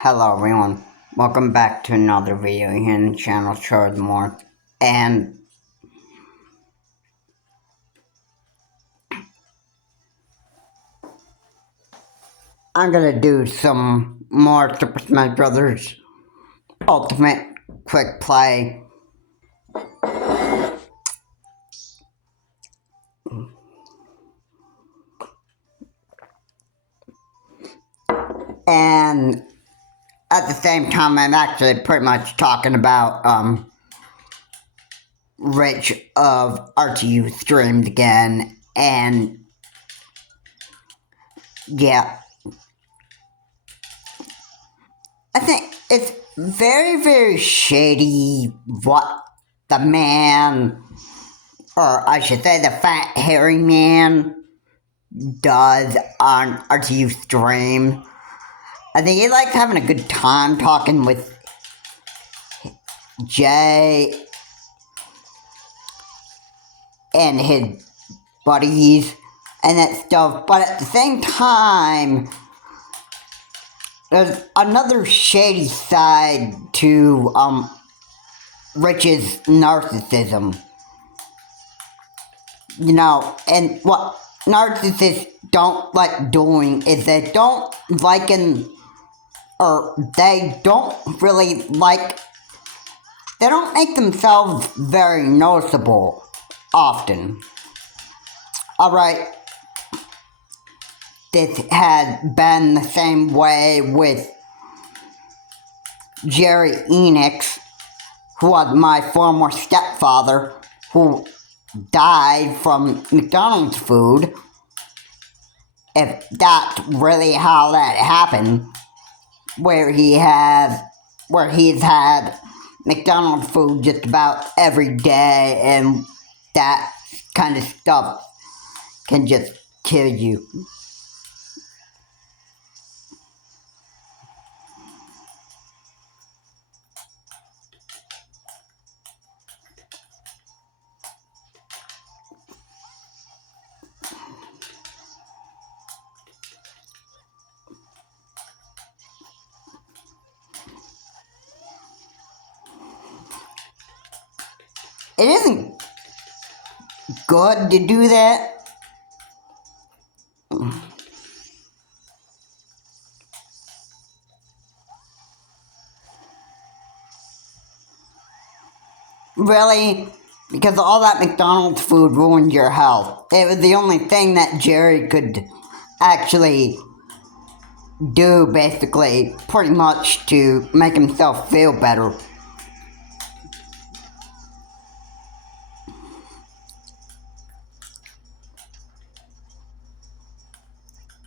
Hello everyone, welcome back to another video here in the channel Charles More, and I'm gonna do some more Super Smash Brothers Ultimate Quick Play, and at the same time I'm actually pretty much talking about Rich of RTU streamed again, and yeah, I think it's very shady what the man, or I should say the fat hairy man, does on RTU stream. I think he likes having a good time talking with Jay and his buddies and that stuff, but at the same time, there's another shady side to Rich's narcissism. You know, and what narcissists don't like doing is they don't liken, or they don't really like, they don't make themselves very noticeable often. Alright, this has been the same way with Jerry Enix, who was my former stepfather, who died from McDonald's food. If that's really how that happened, where he's had McDonald's food just about every day, and that kind of stuff can just kill you. It isn't good to do that. Really? Because all that McDonald's food ruined your health. It was the only thing that Jerry could actually do, basically, pretty much, to make himself feel better.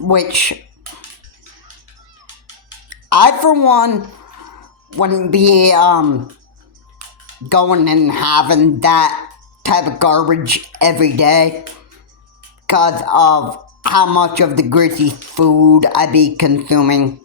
Which, I for one wouldn't be going and having that type of garbage every day because of how much of the greasy food I'd be consuming.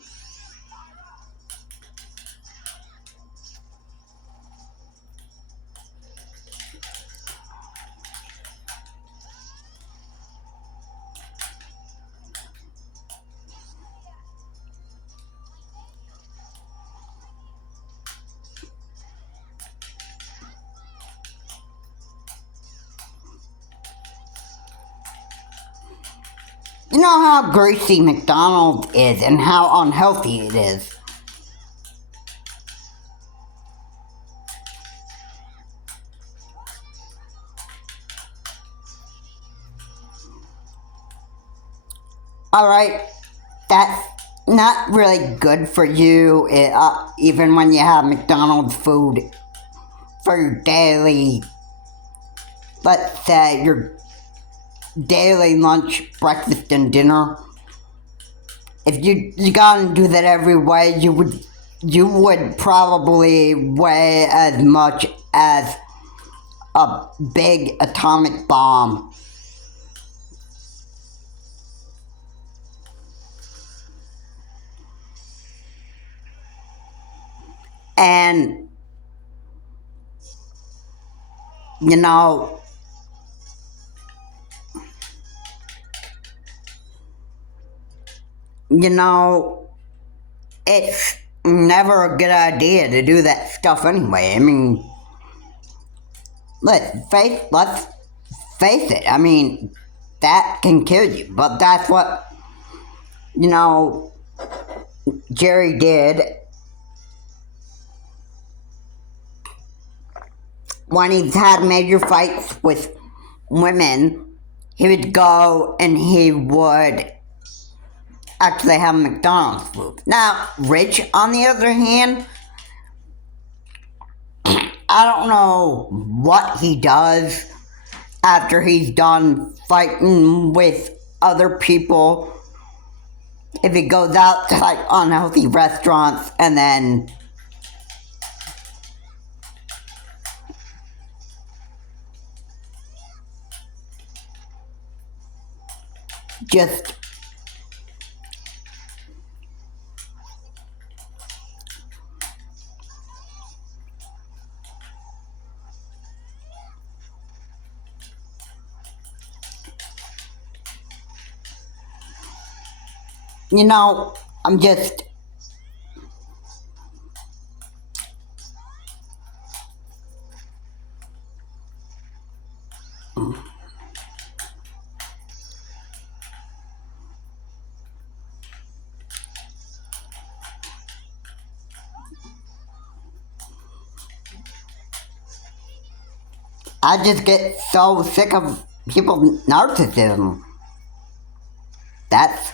You know how greasy McDonald's is and how unhealthy it is. Alright, that's not really good for you, even when you have McDonald's food for your daily, let's say, your daily lunch, breakfast, and dinner. If you gotta do that every way, you would probably weigh as much as a big atomic bomb. And, you know, it's never a good idea to do that stuff anyway. I mean, let's face it. I mean, that can kill you. But that's what, Jerry did when he's had major fights with women. He would go and he would actually have McDonald's food. Now, Rich, on the other hand, I don't know what he does after he's done fighting with other people. If he goes out to like unhealthy restaurants and then just I'm just I just get so sick of people's narcissism. That's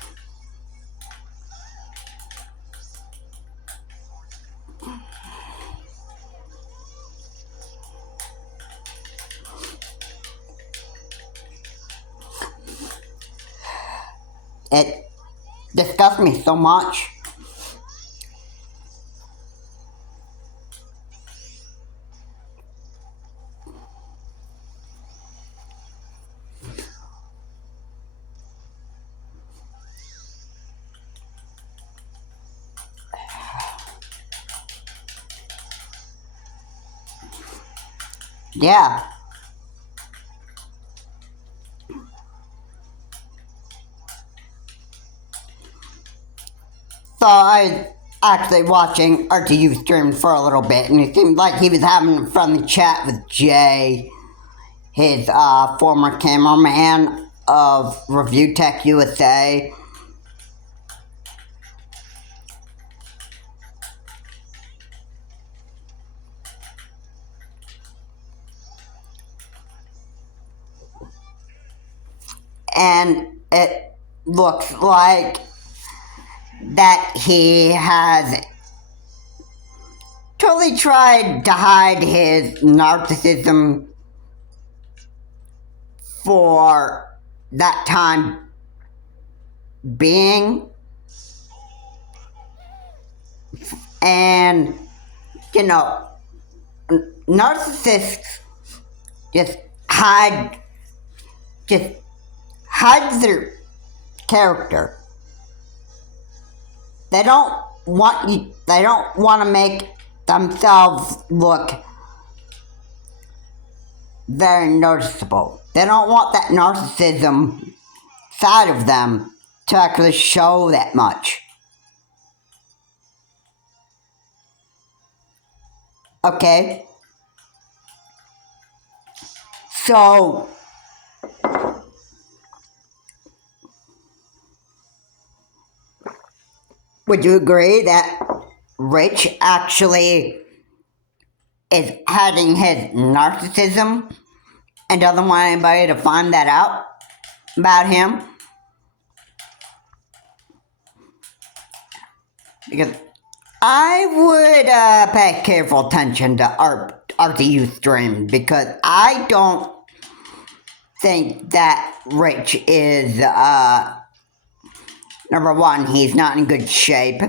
it disgusts me so much. Yeah. So I was actually watching RTU stream for a little bit, and it seemed like he was having a friendly chat with Jay, his former cameraman of Review Tech USA. And it looks like that he has totally tried to hide his narcissism for that time being. And, narcissists just hide their character. They don't want to make themselves look very noticeable. They don't want that narcissism side of them to actually show that much. Okay? So, would you agree that Rich actually is hiding his narcissism and doesn't want anybody to find that out about him? Because I would pay careful attention to RTU stream, because I don't think that Rich is, number one, he's not in good shape.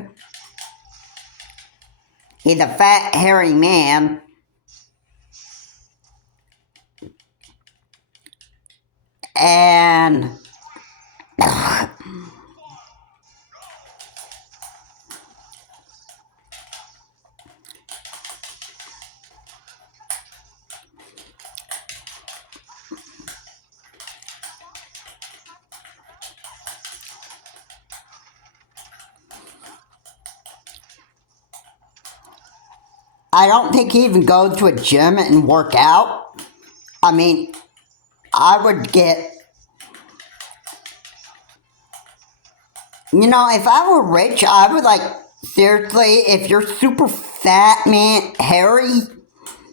He's a fat, hairy man. And I don't think he even goes to a gym and work out. I mean, I would get... You know, if I were rich, I would like... Seriously, if you're super fat, man, hairy,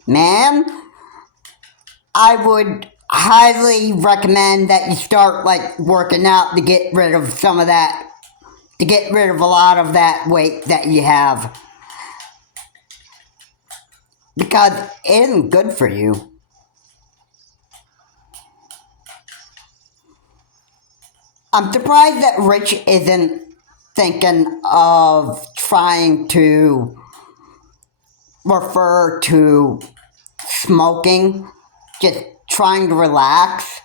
man, I would highly recommend that you start like working out to get rid of some of that, to get rid of a lot of that weight that you have. Because it isn't good for you. I'm surprised that Rich isn't thinking of trying to refer to smoking, just trying to relax.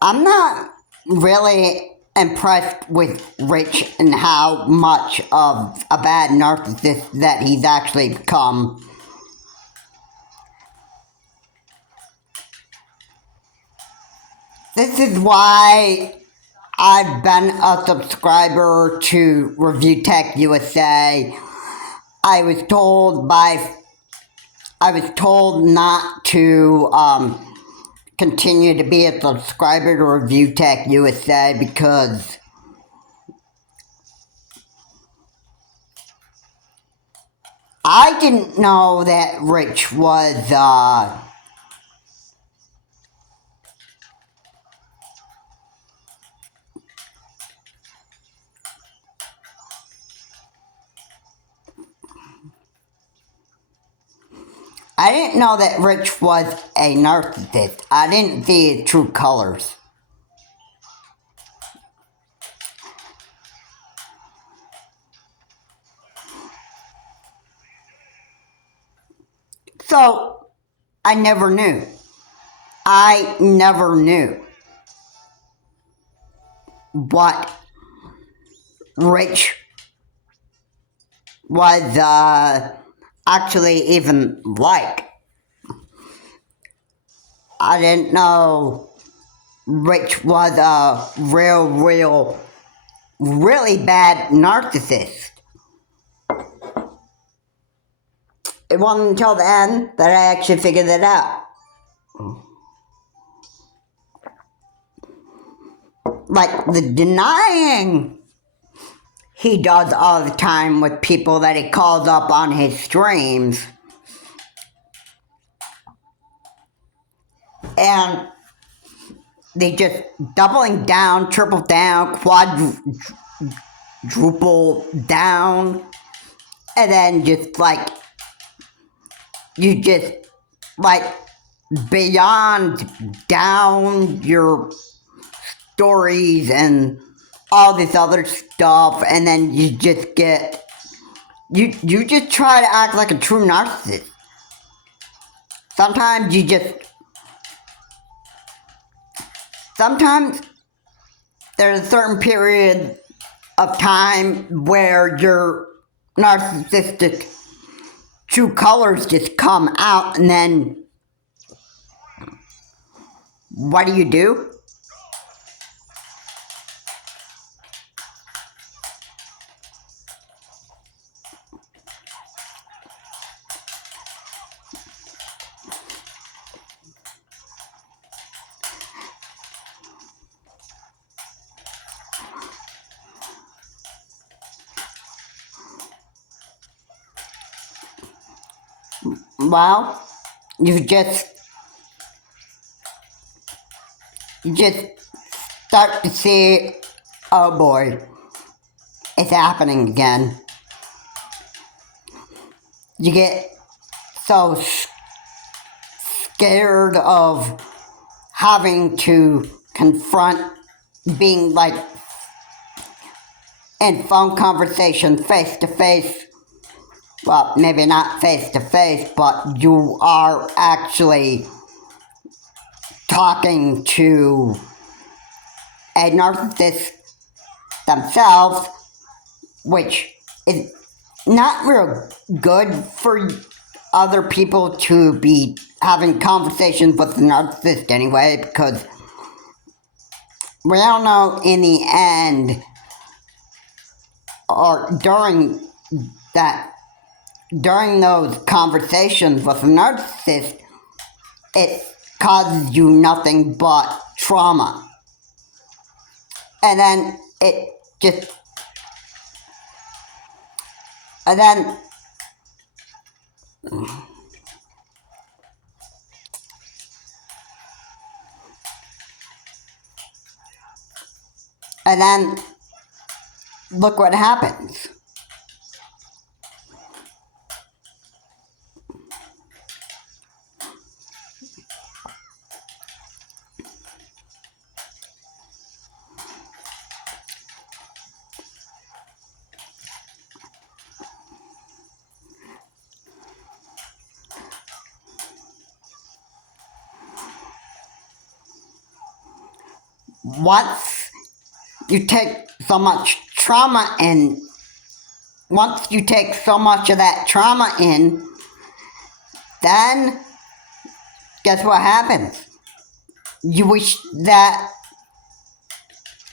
I'm not really impressed with Rich and how much of a bad narcissist that he's actually become. This is why I've been a subscriber to Review Tech USA. I was told not to continue to be a subscriber to Review Tech USA because I didn't know that Rich was I didn't know that Rich was a narcissist. I didn't see his true colors. So, I never knew. I never knew what Rich was actually even like. I didn't know Rich was a really bad narcissist. It wasn't until the end that I actually figured it out. Like the denying he does all the time with people that he calls up on his streams. And they just doubling down, triple down, quadruple down. And then just like, you just like beyond down your stories and all this other stuff, and then you just get, you just try to act like a true narcissist. Sometimes there's a certain period of time where your narcissistic true colors just come out, and then what do? well, you just start to see, oh boy, it's happening again. You get so scared of having to confront being like in phone conversation face to face. Well, maybe not face to face, but you are actually talking to a narcissist themselves, which is not real good for other people to be having conversations with the narcissist anyway, because we all know in the end, or during those conversations with a narcissist, it causes you nothing but trauma. And then it just, and then, and then look what happens. Once you take so much trauma in, once you take so much of that trauma in, then guess what happens? You wish that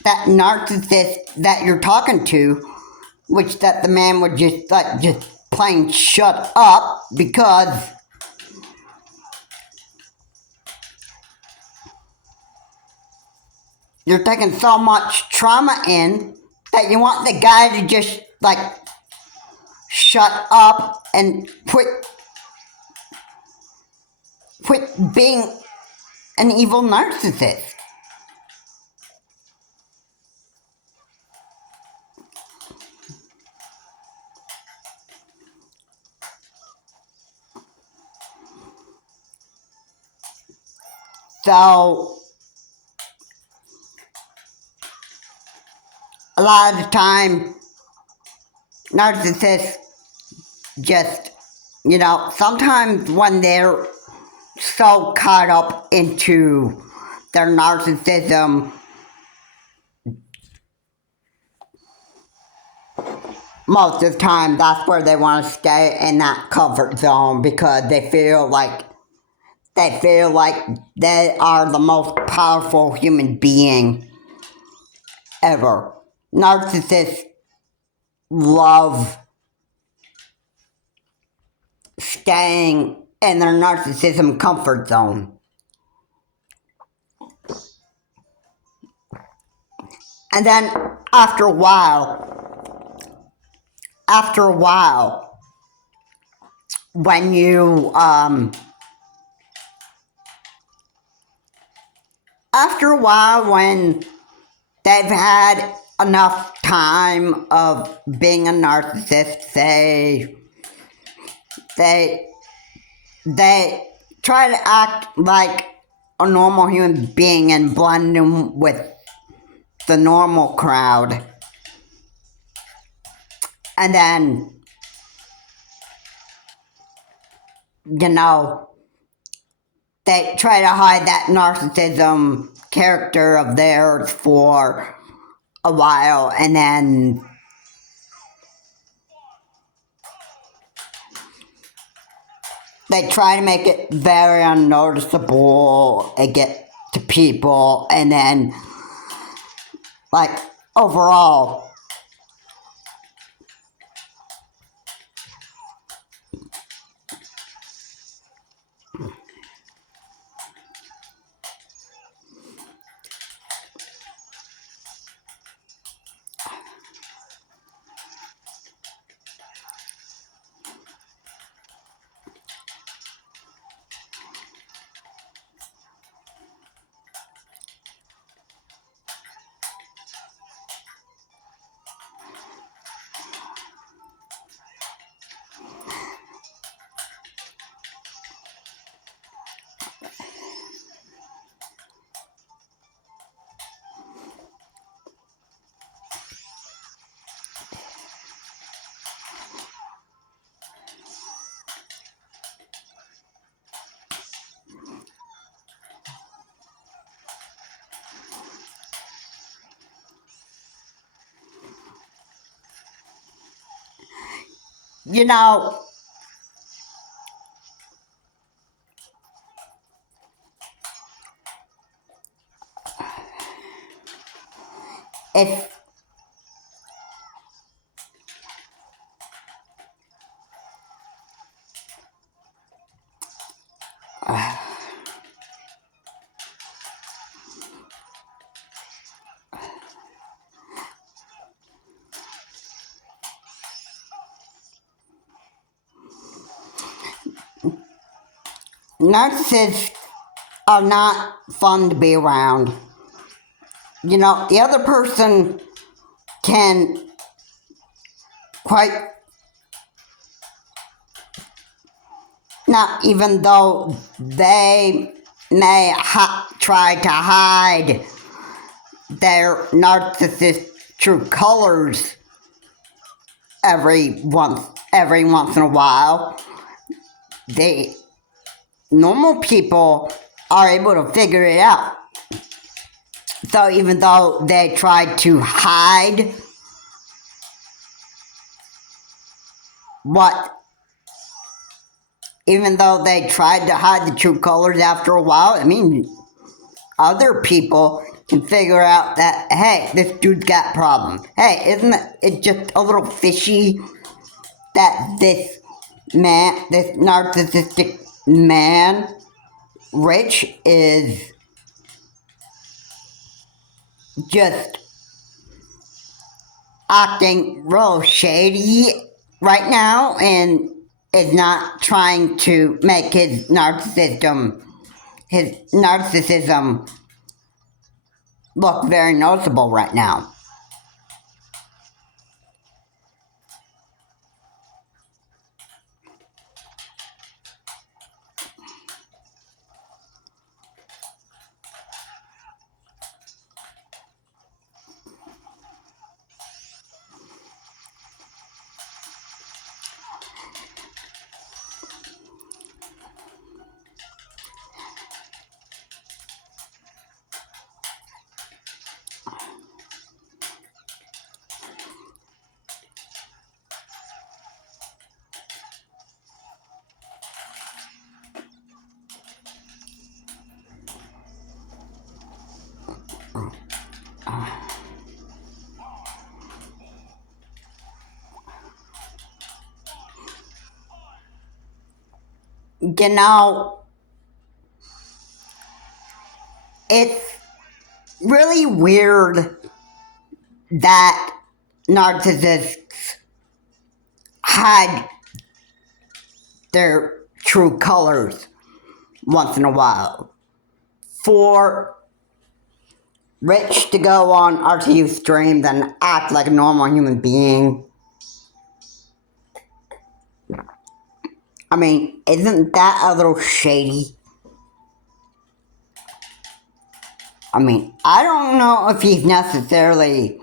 narcissist that you're talking to, which that the man would just plain shut up, because you're taking so much trauma in that you want the guy to just shut up and quit being an evil narcissist. So a lot of the time, narcissists just, sometimes when they're so caught up into their narcissism, most of the time that's where they want to stay in that comfort zone, because they feel like they are the most powerful human being ever. Narcissists love staying in their narcissism comfort zone. And then after a while, when you, when they've had enough time of being a narcissist, they try to act like a normal human being and blend in with the normal crowd. And then, they try to hide that narcissism character of theirs for a while, and then they try to make it very unnoticeable and get to people, and then, overall, You know, if narcissists are not fun to be around. You know, the other person can quite, not even though they may try to hide their narcissist true colors every once in a while, the normal people are able to figure it out. So even though they try to hide even though they tried to hide the true colors after a while, I mean, other people can figure out that, hey, this dude's got problems. Hey, isn't it just a little fishy that this narcissistic man, Rich, is just acting real shady right now and is not trying to make his narcissism look very noticeable right now. You know, it's really weird that narcissists hide their true colors once in a while. For Rich to go on RTU streams and act like a normal human being, I mean, isn't that a little shady? I mean, I don't know if he's necessarily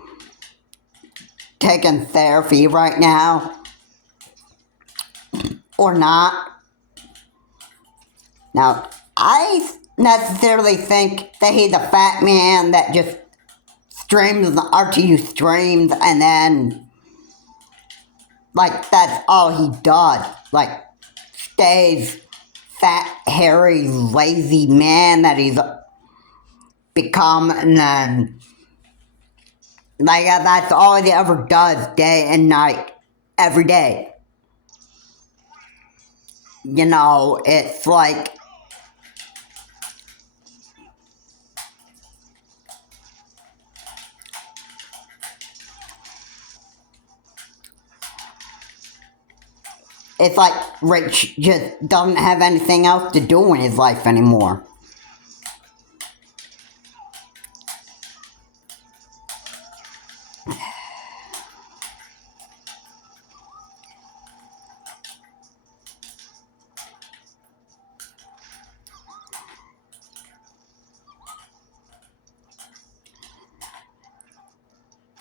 taking therapy right now or not. Now, I necessarily think that he's a fat man that just streams the RTU streams and then, like, that's all he does. Like, stays fat, hairy, lazy man that he's become, and then, like, that's all he ever does day and night, every day. You know, it's like, Rich just doesn't have anything else to do in his life anymore.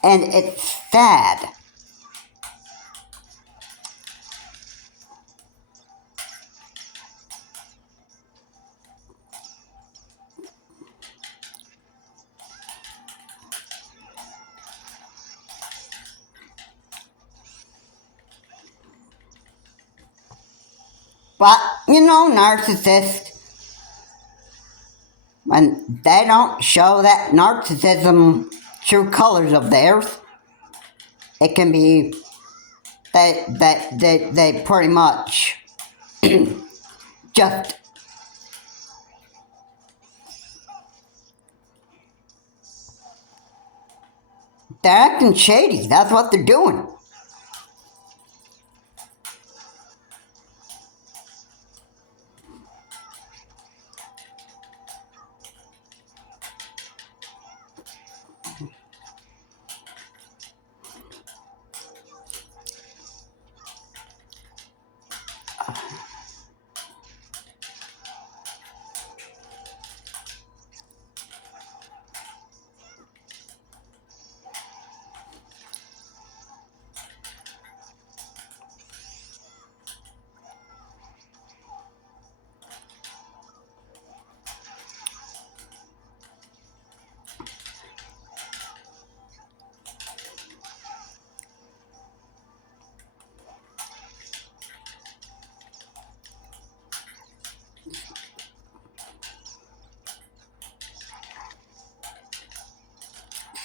And it's sad. But, narcissists, when they don't show that narcissism true colors of theirs, it can be they pretty much just they're acting shady. That's what they're doing.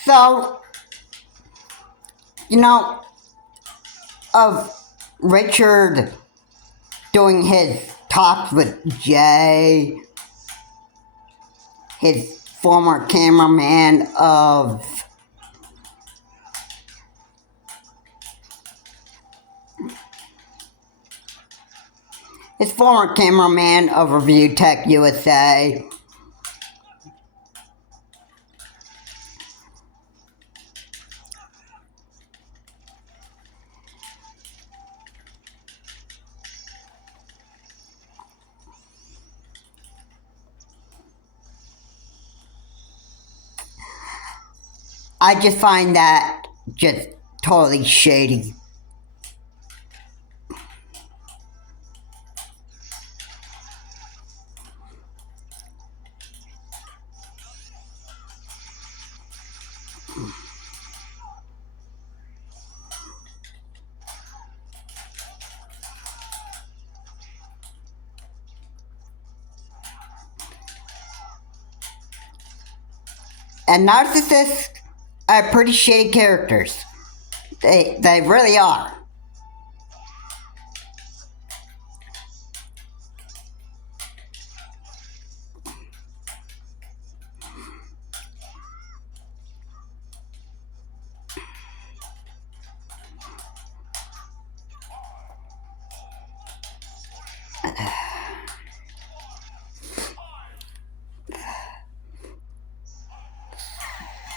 So, of Richard doing his talks with Jay, his former cameraman of Review Tech USA. I just find that just totally shady. And narcissists are pretty shady characters. They really are.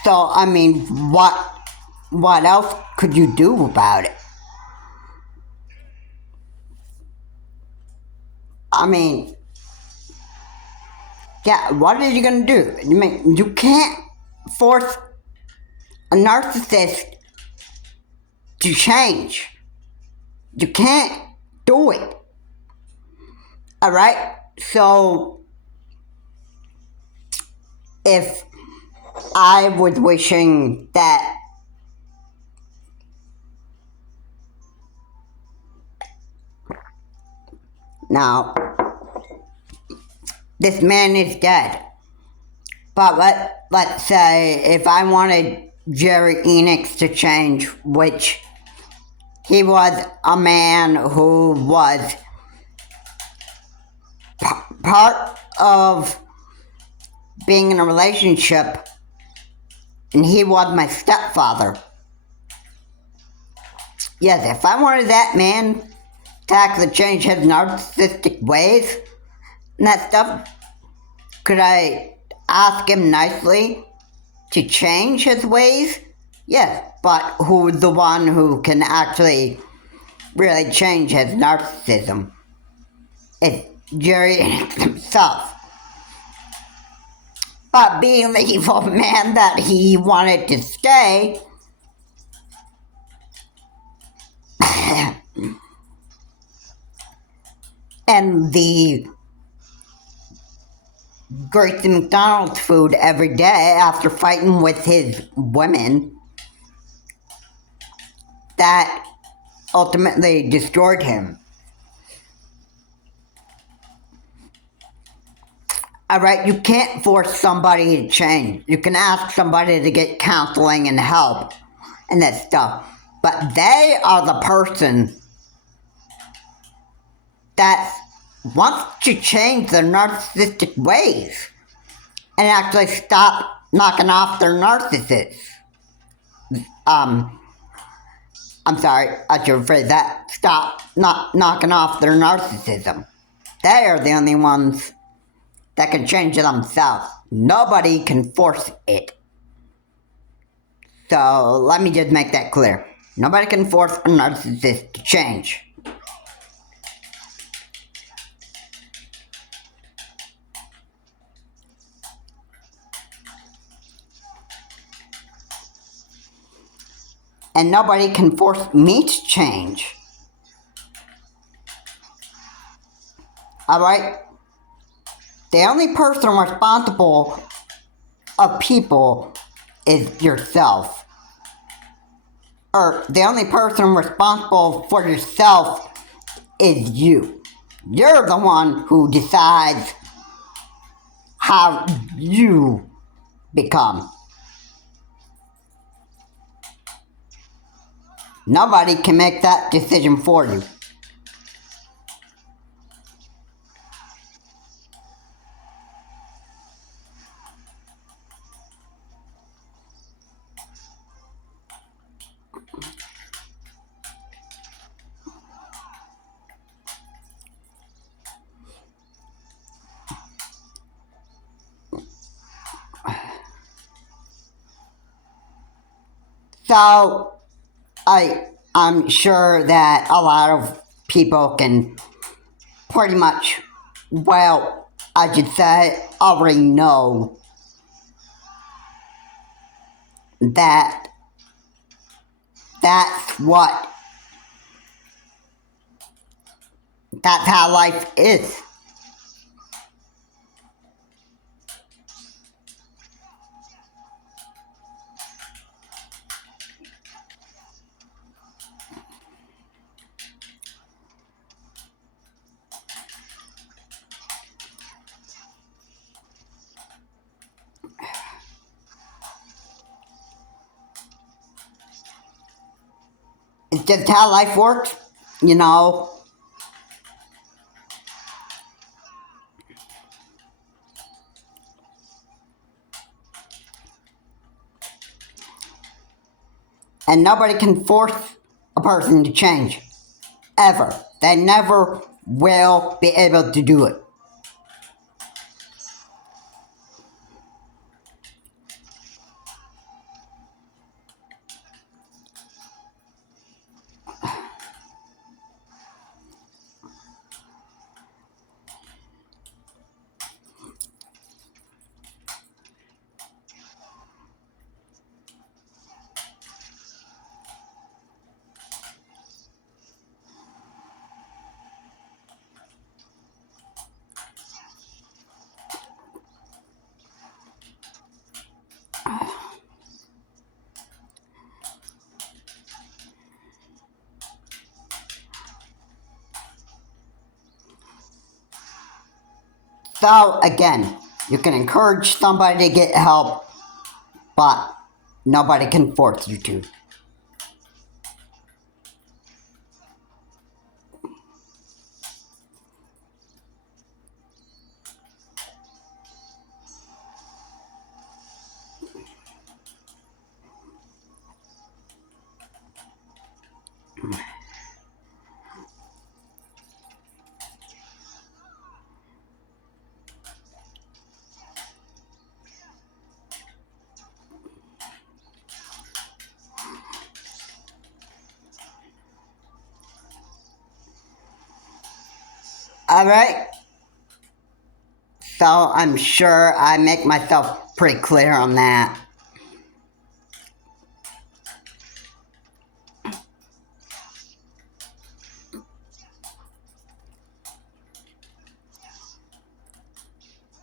So, I mean, what else could you do about it? I mean, yeah, what are you gonna do? You can't force a narcissist to change. You can't do it. Alright? So, if I was wishing that now this man is dead, but let's say if I wanted Jerry Enix to change, which he was a man who was part of being in a relationship, and he was my stepfather. Yes, if I wanted that man to actually change his narcissistic ways and that stuff, could I ask him nicely to change his ways? Yes, but who's the one who can actually really change his narcissism? It's Jerry himself. But being the evil man that he wanted to stay, and the Gracie McDonald's food every day after fighting with his women, that ultimately destroyed him. Alright, you can't force somebody to change. You can ask somebody to get counseling and help and that stuff. But they are the person that wants to change their narcissistic ways and actually stop knocking off their narcissists. I'm sorry, I should phrase that. Stop not knocking off their narcissism. They are the only ones that can change it themselves. Nobody can force it. So let me just make that clear. Nobody can force a narcissist to change. And nobody can force me to change. Alright? The only person responsible of people is yourself. Or the only person responsible for yourself is you. You're the one who decides how you become. Nobody can make that decision for you. So, I'm sure that a lot of people can pretty much, well, I should say, already know that that's how life is. It's just how life works, you know. And nobody can force a person to change. Ever. They never will be able to do it. So, again, you can encourage somebody to get help, but nobody can force you to. Alright? So I'm sure I make myself pretty clear on that.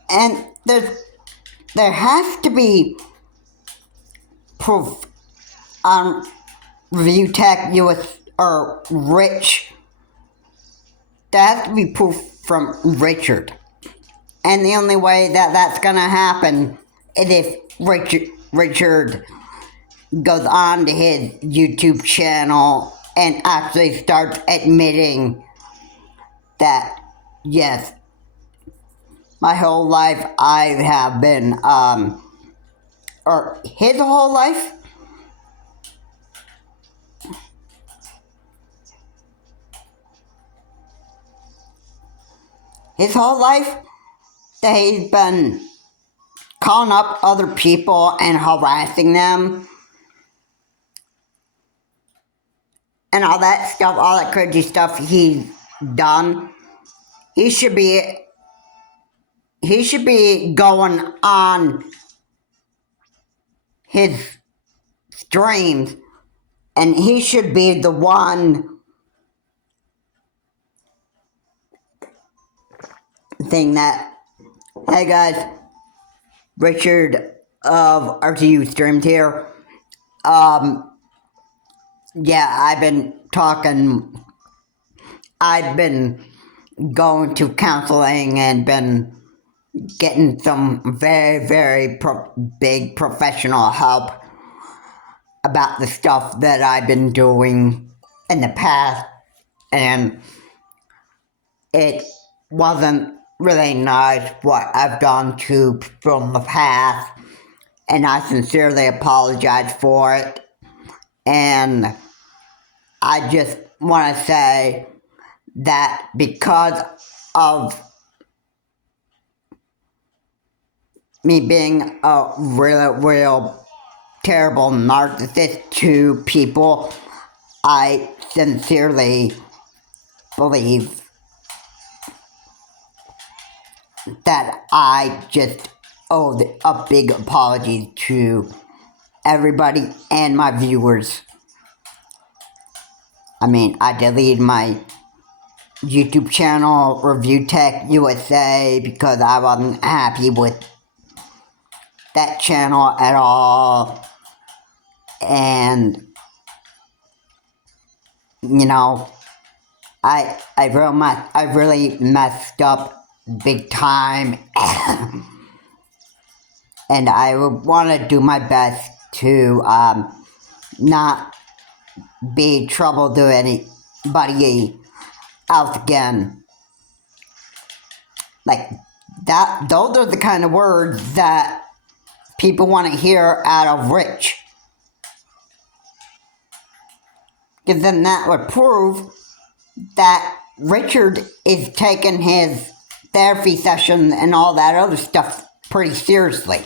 And there has to be proof on Review Tech US or Rich. There has to be proof from Richard. And the only way that that's going to happen is if Richard goes on to his YouTube channel and actually starts admitting that, yes, my whole life I have been, or his whole life, that he's been calling up other people and harassing them and all that stuff, all that crazy stuff he's done. He should be going on his streams, and he should be the one thing that, hey guys, Richard of RTU Streams here. Yeah, I've been going to counseling and been getting some very, very big professional help about the stuff that I've been doing in the past, and it wasn't really nice what I've done to people in the past, and I sincerely apologize for it. And I just want to say that because of me being a real terrible narcissist to people, I sincerely believe that I just owe a big apology to everybody and my viewers. I mean, I deleted my YouTube channel, Review Tech USA, because I wasn't happy with that channel at all. And, you know, I really messed up big time. And I would want to do my best to not be trouble to anybody else again. Like that, those are the kind of words that people want to hear out of Rich. Because then that would prove that Richard is taking his therapy session and all that other stuff pretty seriously.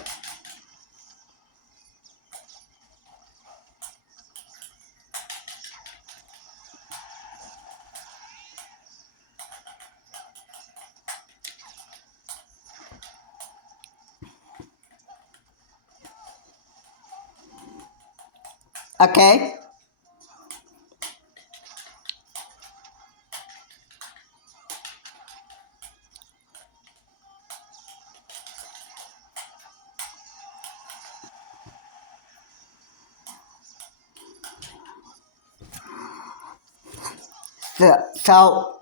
Okay? So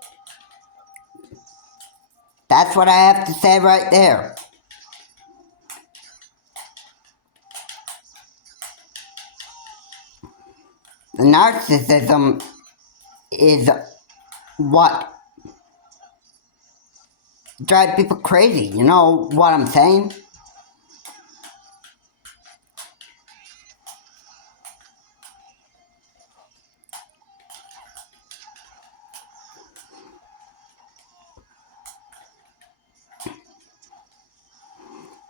that's what I have to say right there. The narcissism is what drives people crazy. You know what I'm saying?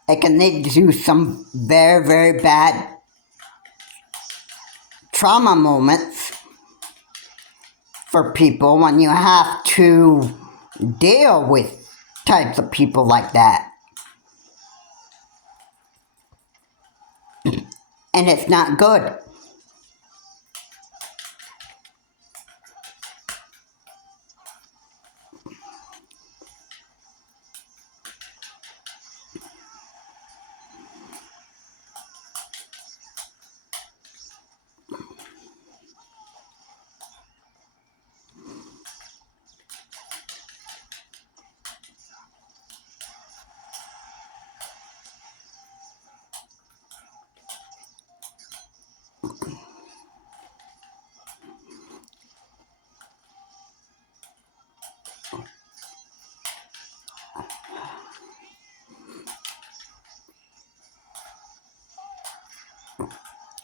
It can lead to some very, very bad trauma moments for people when you have to deal with types of people like that. And it's not good.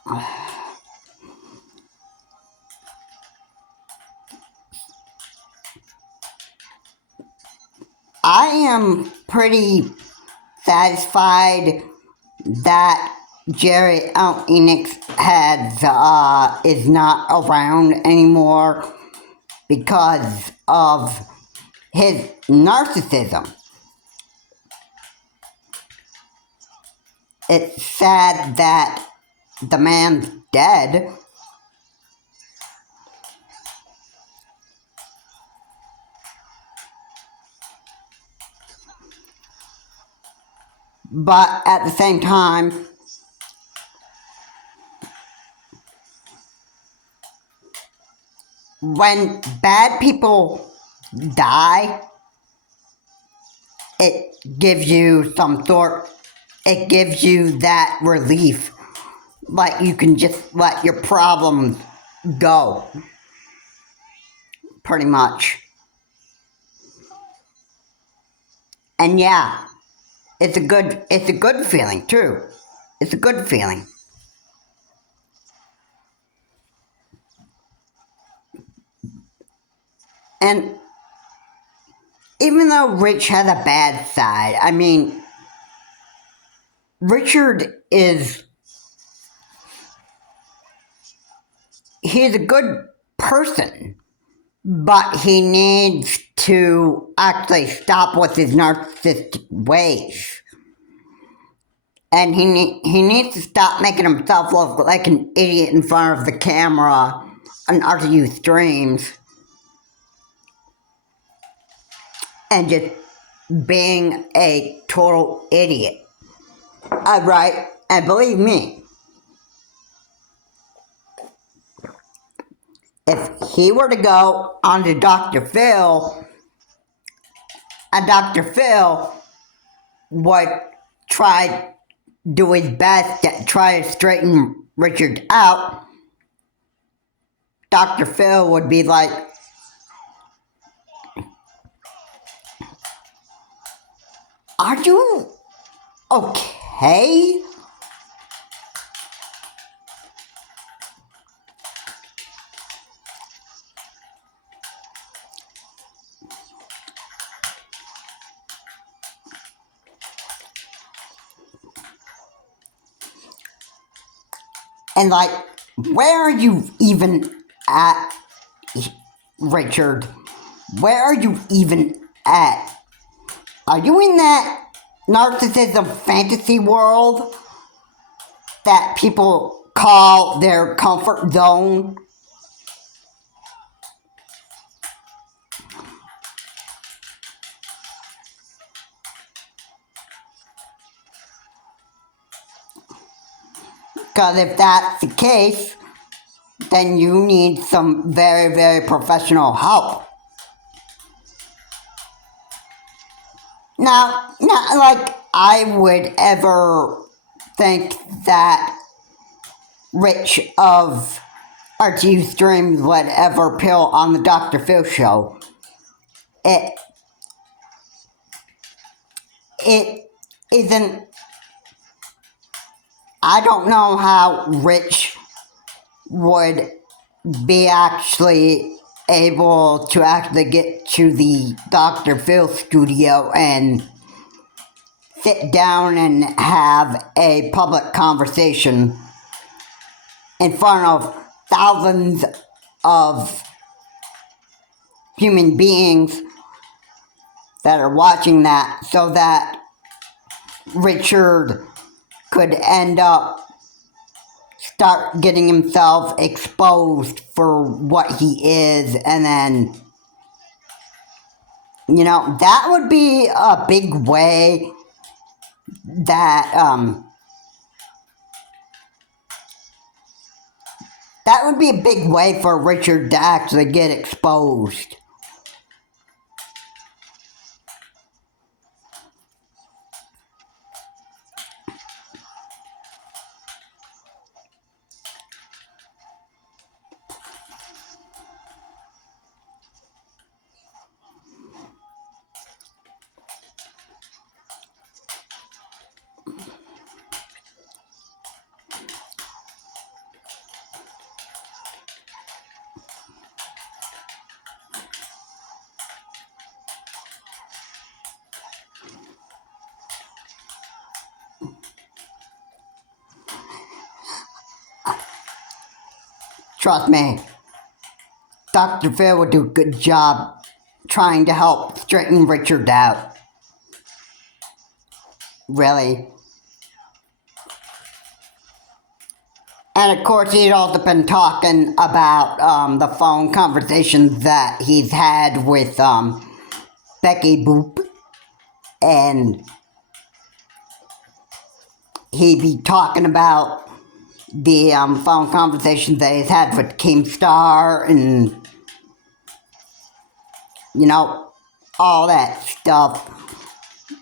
I am pretty satisfied that Jerry Enix is not around anymore because of his narcissism. It's sad that the man's dead, but at the same time, when bad people die, it gives you it gives you that relief. Like you can just let your problems go. Pretty much. And yeah, it's a good feeling too. It's a good feeling. And even though Rich has a bad side, I mean, Richard he's a good person, but he needs to actually stop with his narcissistic ways. And he needs to stop making himself look like an idiot in front of the camera on RTU streams. And just being a total idiot. Right? And believe me, if he were to go on to Dr. Phil, and Dr. Phil would do his best to try to straighten Richard out, Dr. Phil would be like, "Are you okay?" And like, where are you even at, Richard? Where are you even at? Are you in that narcissism fantasy world that people call their comfort zone? Because if that's the case, then you need some very, very professional help. Now, not like I would ever think that Rich of RTU Streams would ever pill on the Dr. Phil show. It isn't. I don't know how Rich would be actually able to actually get to the Dr. Phil studio and sit down and have a public conversation in front of thousands of human beings that are watching that, so that Richard could end up start getting himself exposed for what he is, and then, that would be a big way that would be a big way for Richard to actually get exposed. trust me, Dr. Phil would do a good job trying to help straighten Richard out. Really. And of course, he'd also been talking about the phone conversations that he's had with Becky Boop. And he'd be talking about the phone conversations that he's had with Keemstar and, you know, all that stuff.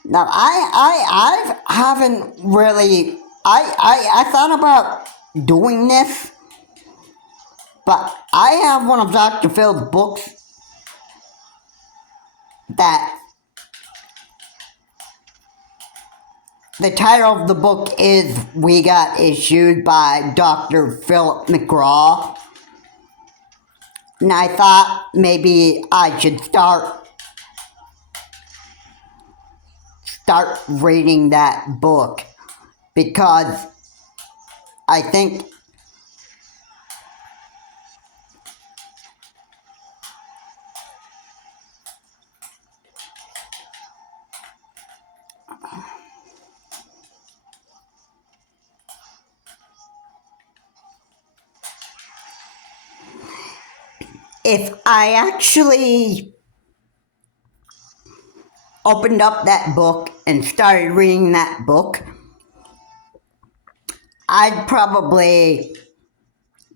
Now, I haven't really, I thought about doing this, but I have one of Dr. Phil's books that the title of the book is We Got Issued by Dr. Philip McGraw. And I thought maybe I should start reading that book, because I think if I actually opened up that book and started reading that book, I'd probably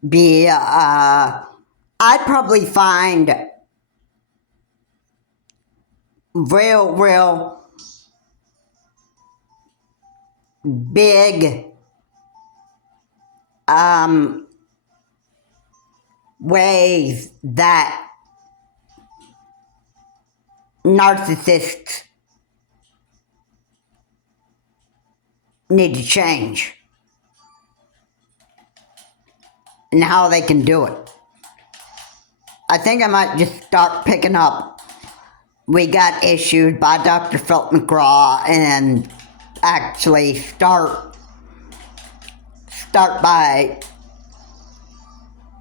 be, I'd probably find real big ways that narcissists need to change and how they can do it. I think I might just start picking up We Got Issued by Dr. Philip McGraw and actually start by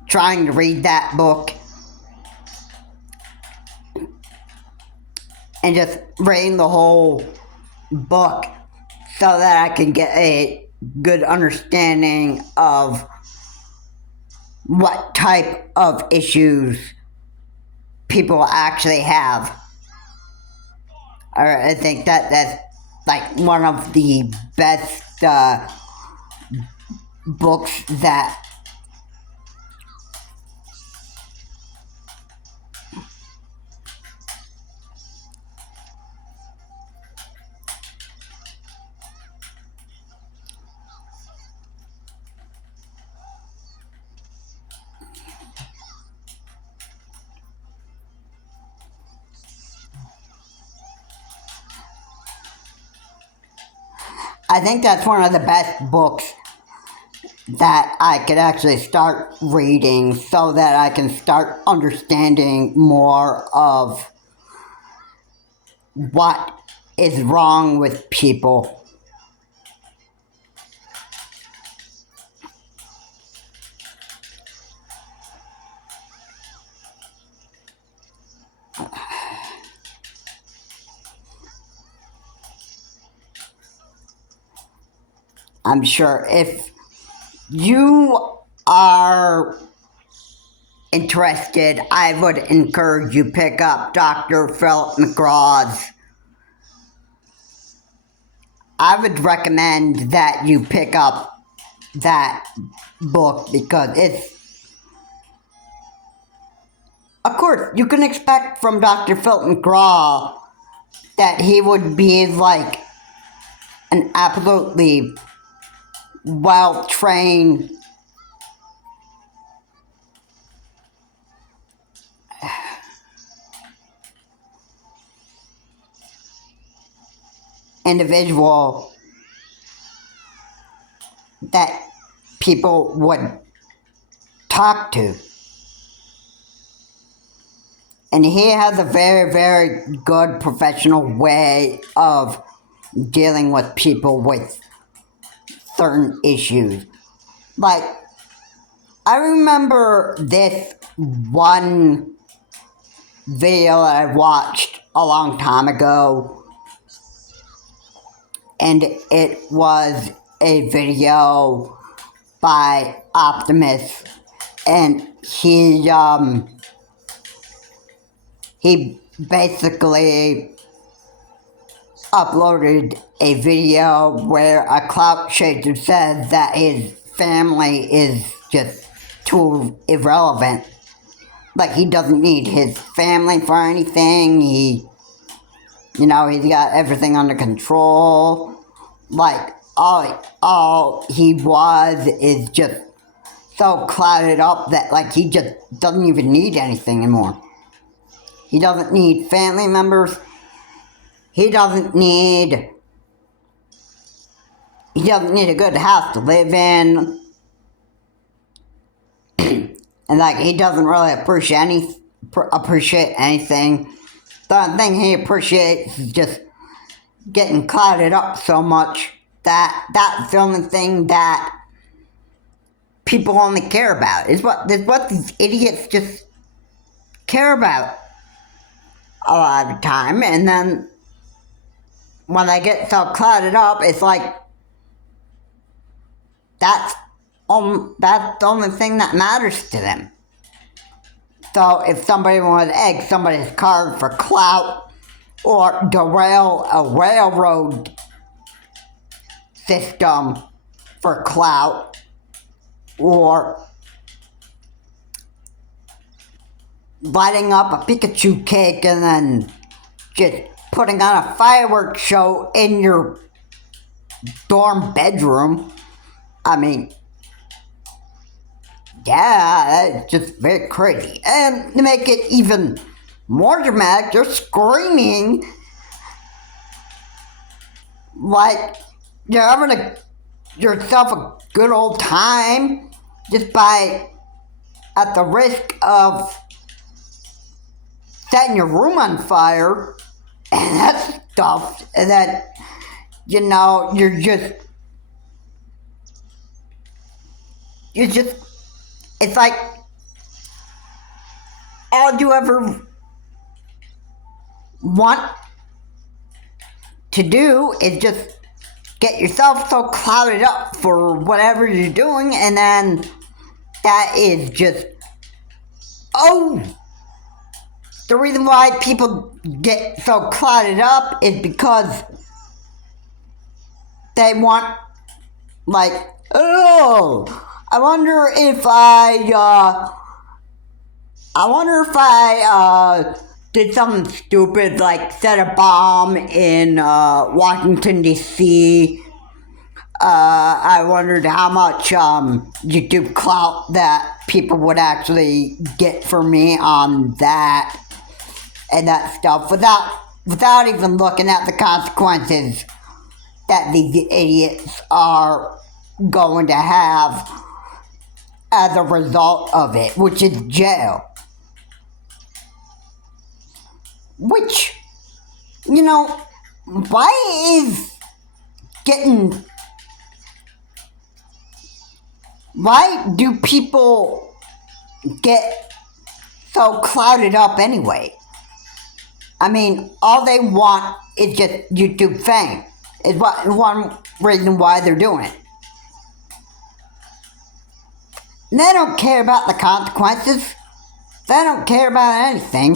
trying to read that book and just reading the whole book so that I can get a good understanding of what type of issues people actually have. I think that's like one of the best books that I think that's one of the best books that I could actually start reading so that I can start understanding more of what is wrong with people. I'm sure if you are interested, I would encourage you pick up Dr. Philip McGraw's. I would recommend that you pick up that book because it's, of course, you can expect from Dr. Philip McGraw that he would be like an absolutely well-trained individual that people would talk to. And he has a very, very good professional way of dealing with people with certain issues. Like, I remember this one video that I watched a long time ago, and it was a video by Optimus, and he basically uploaded a video where a clout chaser says that his family is just too irrelevant. Like, he doesn't need his family for anything. He's got everything under control. Like, all he was is just so clouded up that, like, he just doesn't even need anything anymore. He doesn't need family members. He doesn't need a good house to live in. And, like, he doesn't really appreciate anything. The only thing he appreciates is just getting clouded up so much that that's the only thing that people only care about. Is what these idiots just care about a lot of the time. And then when they get so clouded up, it's like that's the only thing that matters to them. So if somebody wants to egg somebody's car for clout, or derail a railroad system for clout, or lighting up a Pikachu cake and then just putting on a fireworks show in your dorm bedroom, I mean, yeah, that's just very crazy. And to make it even more dramatic, you're screaming like you're having yourself a good old time just by, at the risk of setting your room on fire and that stuff, and that, you're just, it's like all you ever want to do is just get yourself so clouded up for whatever you're doing, and then that is just, the reason why people get so clouded up is because they want, like, I wonder if I did something stupid, like set a bomb in Washington, D.C. I wondered how much YouTube clout that people would actually get for me on that and that stuff, without even looking at the consequences that these idiots are going to have as a result of it, which is jail. Which, why do people get so clouded up anyway? I mean, all they want is just YouTube fame. Is one reason why they're doing it. And they don't care about the consequences. They don't care about anything.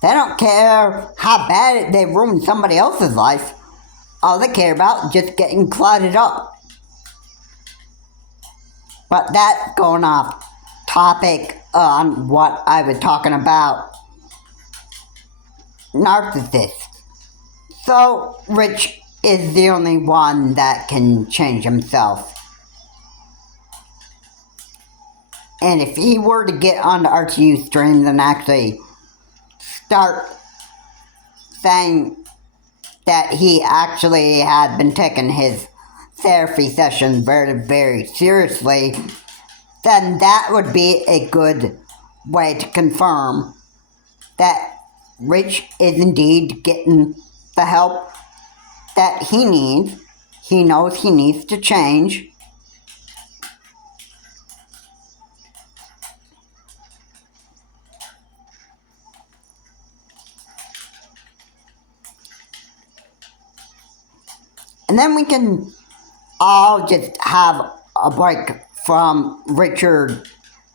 They don't care how bad they ruin somebody else's life. All they care about is just getting clouded up. But that's going off topic on what I was talking about. Narcissists. So, Rich is the only one that can change himself. And if he were to get on the RTU stream and actually start saying that he actually had been taking his therapy session very, very seriously, then that would be a good way to confirm that Rich is indeed getting the help that he needs. He knows he needs to change. And then we can all just have a break from Richard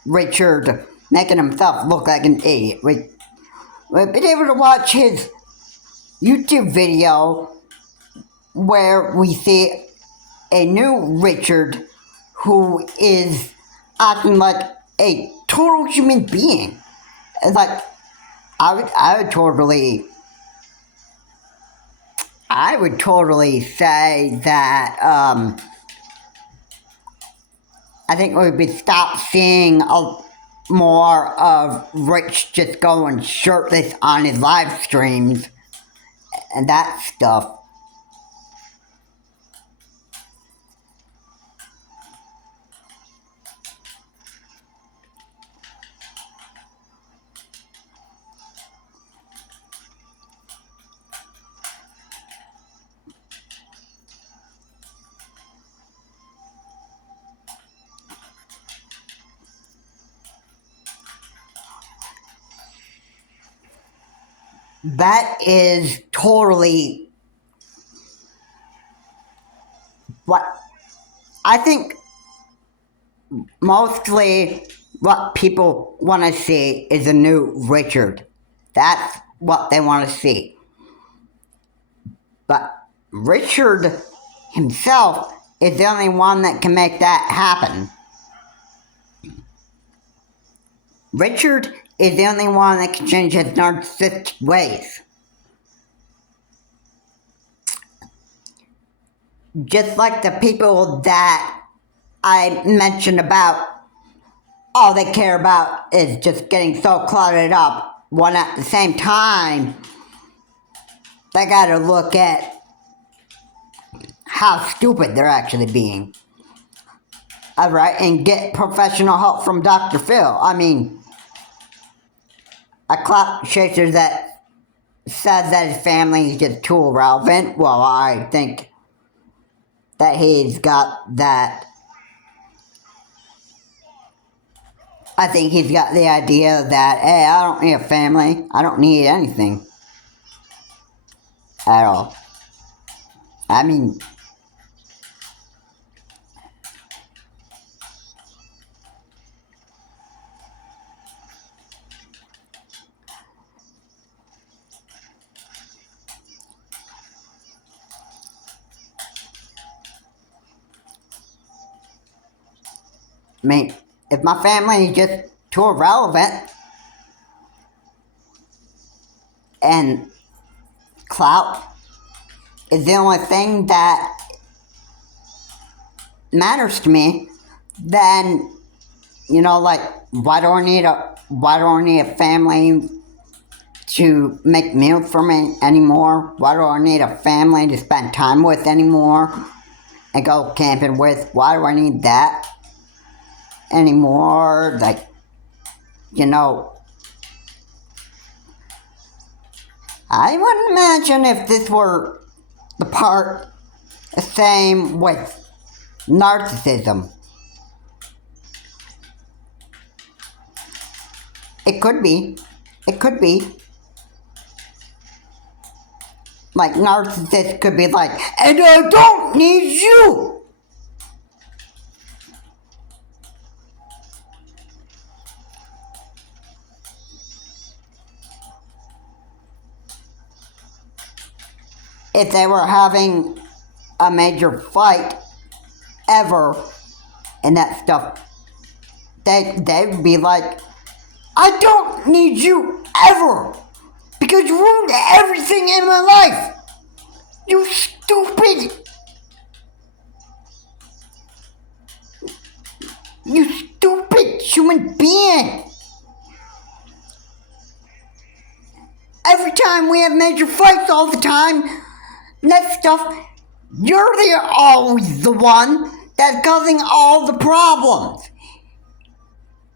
making himself look like an idiot. We've been able to watch his YouTube video where we see a new Richard who is acting like a total human being. It's like, I would totally say that, I think we would stop seeing more of Rich just going shirtless on his live streams and that stuff. That is totally what I think. Mostly what people want to see is a new Richard. That's what they want to see. But Richard himself is the only one that can make that happen. Richard is the only one that can change his narcissistic ways. Just like the people that I mentioned about, all they care about is just getting so cluttered up, when at the same time, they gotta look at how stupid they're actually being. Alright, and get professional help from Dr. Phil. I mean, a clout chaser that says that his family is just too irrelevant, well, I think that he's got that. I think he's got the idea that, hey, I don't need a family. I don't need anything. At all. I mean, if my family is just too irrelevant and clout is the only thing that matters to me, then, you know, like, why do I need a family to make meals for me anymore? Why do I need a family to spend time with anymore and go camping with? Why do I need that anymore? Like, you know, I would imagine if this were the same with narcissism. It could be. Like, narcissists could be like, and I don't need you! If they were having a major fight ever and that stuff, they'd be like, I don't need you ever, because you ruined everything in my life. You stupid human being. Every time we have major fights all the time, that stuff, you're always the one that's causing all the problems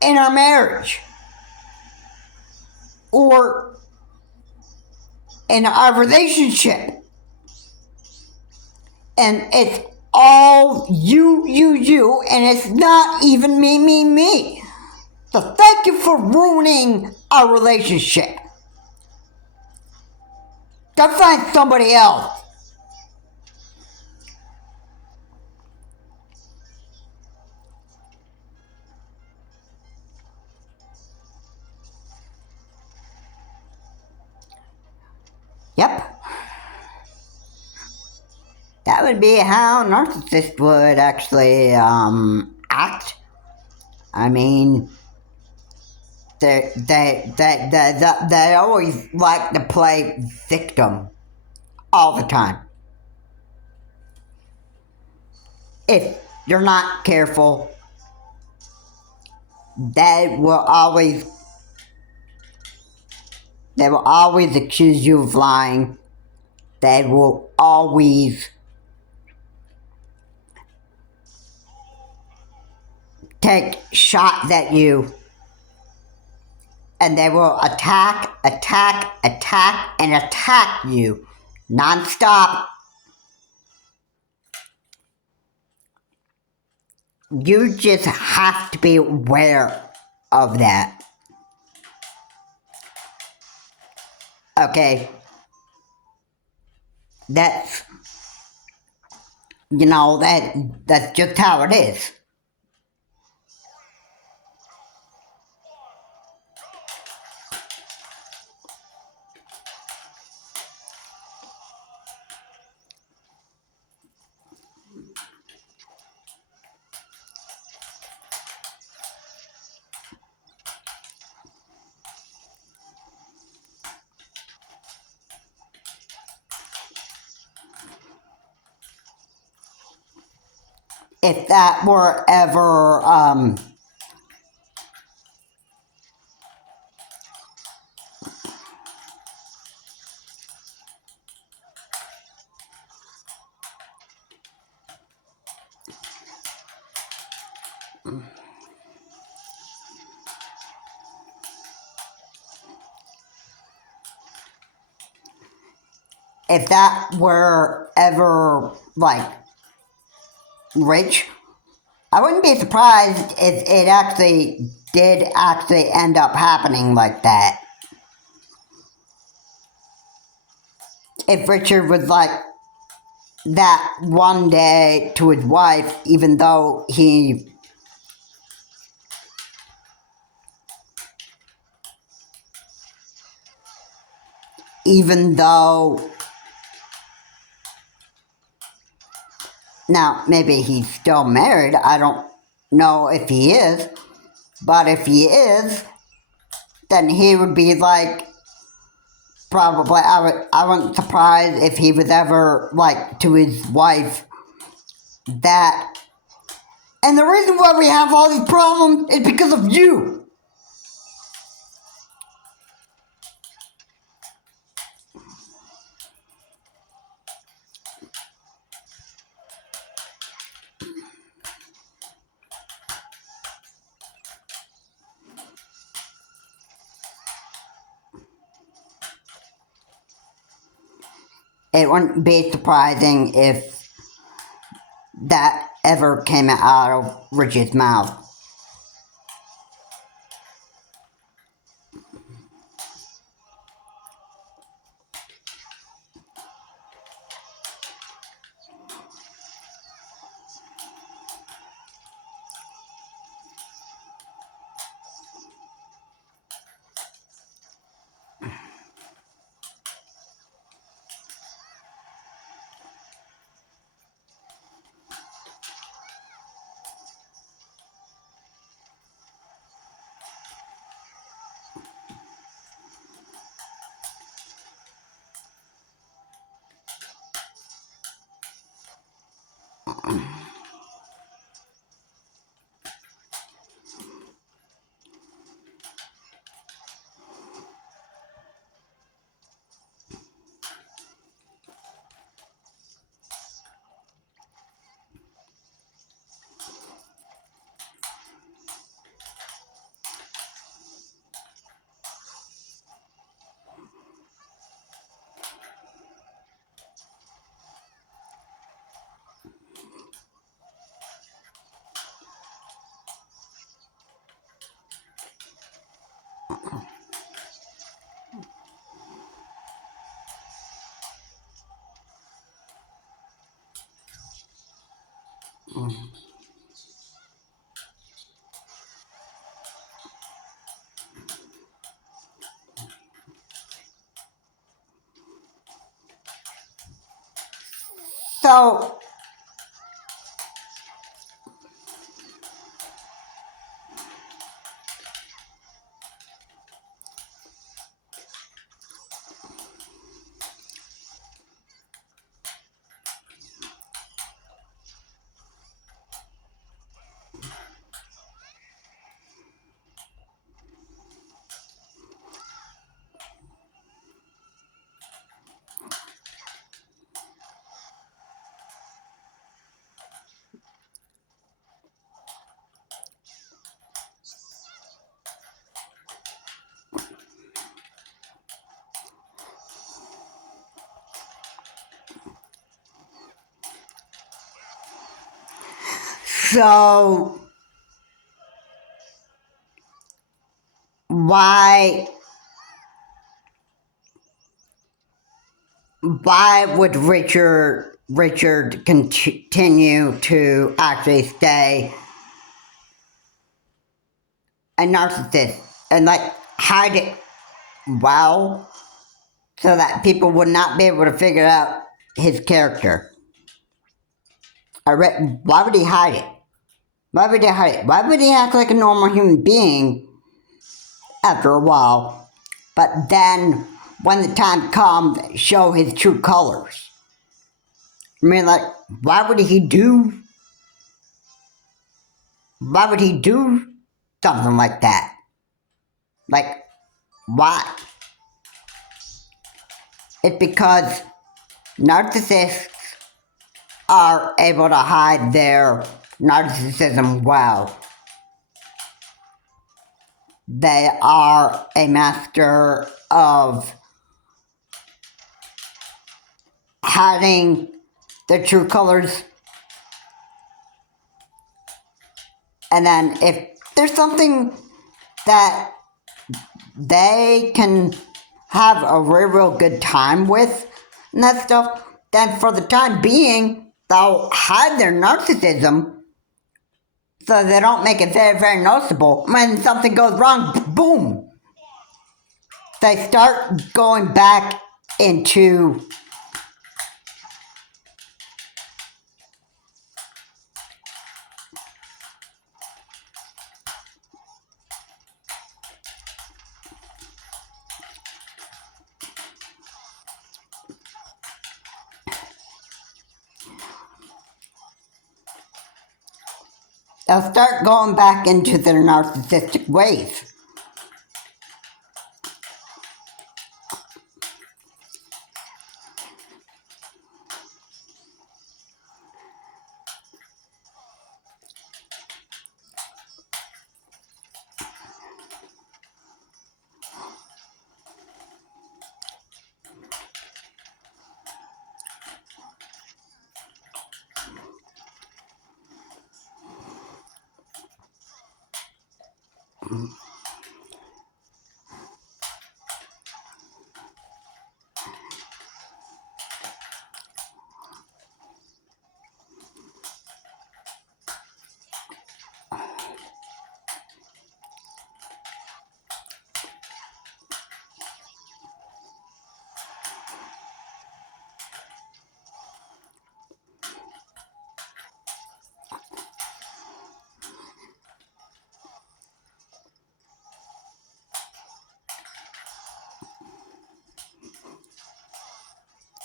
in our marriage. or in our relationship. And it's all you, and it's not even me. So thank you for ruining our relationship. Go find somebody else. Yep. That would be how narcissists would actually act. I mean, they always like to play victim all the time. If you're not careful, they will always accuse you of lying. They will always take shots at you, and they will attack you nonstop. You just have to be aware of that. Okay? That's, that's just how it is. If that were ever, like, rich, I wouldn't be surprised if it actually did end up happening like that. If Richard was like that one day to his wife, even though now maybe he's still married, I don't know if he is, but if he is, then he would be like, probably, I wasn't surprised if he was ever like to his wife that, and the reason why we have all these problems is because of you. It wouldn't be surprising if that ever came out of Rich's mouth. So, so why would Richard continue to actually stay a narcissist and like hide it well so that people would not be able to figure out his character? Why would he hide it? Why would he hide it? Why would he act like a normal human being after a while, but then when the time comes, show his true colors? I mean, like, why would he do something like that? Like, why? It's because narcissists are able to hide their narcissism well. They are a master of hiding their true colors. And then if there's something that they can have a real good time with and that stuff, then for the time being, they'll hide their narcissism so they don't make it very noticeable. When something goes wrong, boom, they start going back into their narcissistic ways.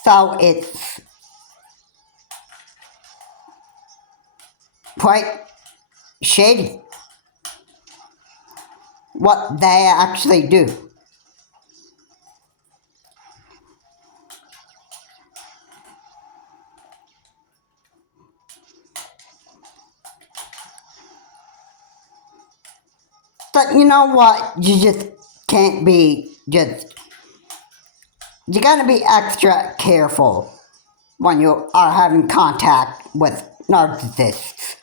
So it's quite shady what they actually do. But you know what? You just can't be you gotta be extra careful when you are having contact with narcissists.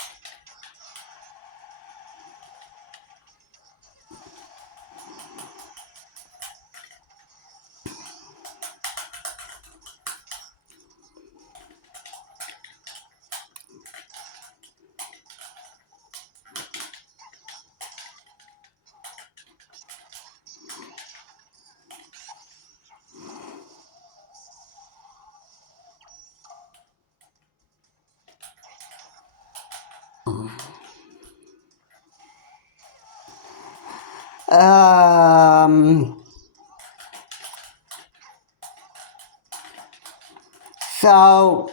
So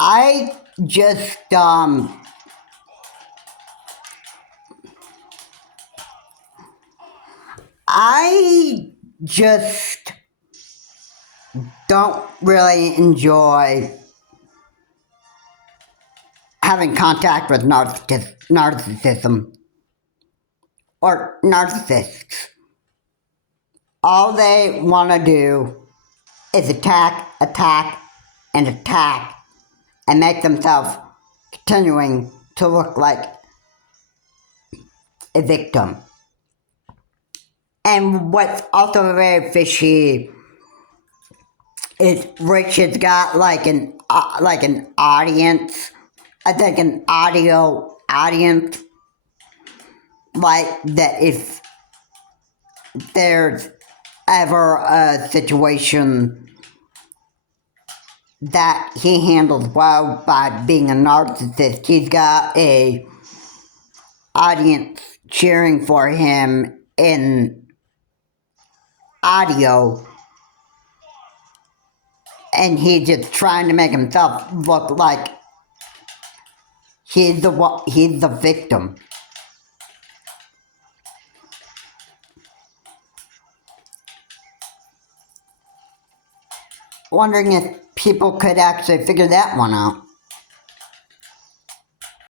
I just I just don't really enjoy having contact with narcissism or narcissists. All they want to do is attack, attack, and attack, and make themselves continuing to look like a victim. And what's also very fishy is Rich has got like an audience. I think an audio audience, like that if there's ever a situation that he handles well by being a narcissist, he's got a audience cheering for him in audio, and he's just trying to make himself look like he's the victim. Wondering if people could actually figure that one out.